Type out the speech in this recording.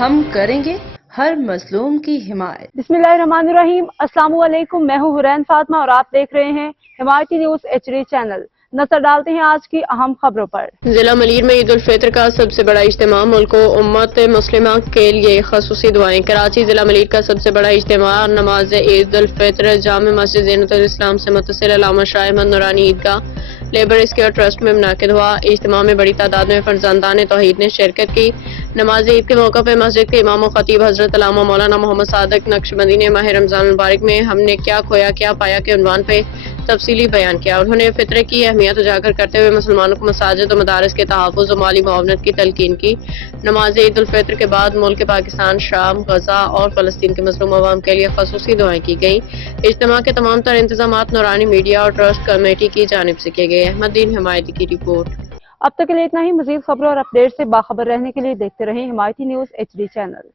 ہم کریں گے ہر مظلوم کی حمایت۔ بسم اللہ الرحمن الرحیم۔ السلام علیکم، میں ہوں حرین فاطمہ اور آپ دیکھ رہے ہیں حمایتی نیوز HD چینل۔ نظر ڈالتے ہیں آج کی اہم خبروں پر۔ ضلع ملیر میں عید الفطر کا سب سے بڑا اجتماع، ملک و امت مسلمہ کے لیے خصوصی دعائیں۔ کراچی ضلع ملیر کا سب سے بڑا اجتماع نماز عید الفطر جامع مسجد زینت الاسلام سے متصل علامہ شاہ احمد نورانی عیدگاہ لیبر اسکیئر ٹرسٹ میں منعقد ہوا۔ اجتماع میں بڑی تعداد میں فرزندان توحید نے شرکت کی۔ نماز عید کے موقع پہ مسجد کے امام و خطیب حضرت علامہ مولانا محمد صادق نقشبندی نے ماہ رمضان المبارک میں ہم نے کیا کھویا کیا پایا کے عنوان پہ تفصیلی بیان کیا۔ انہوں نے فطر کی اہمیت اجاگر کرتے ہوئے مسلمانوں کو مساجد و مدارس کے تحفظ و مالی معاونت کی تلقین کی۔ نماز عید الفطر کے بعد ملک پاکستان، شام، غزہ اور فلسطین کے مظلوم عوام کے لیے خصوصی دعائیں کی گئیں۔ اجتماع کے تمام تر انتظامات نورانی میڈیا اور ٹرسٹ کمیٹی کی جانب سے کیے گئے۔ احمد دین حمایتی کی رپورٹ۔ اب تک کے لیے اتنا ہی۔ مزید خبروں اور اپڈیٹ سے باخبر رہنے کے لیے دیکھتے رہیں حمایتی نیوز HD چینل۔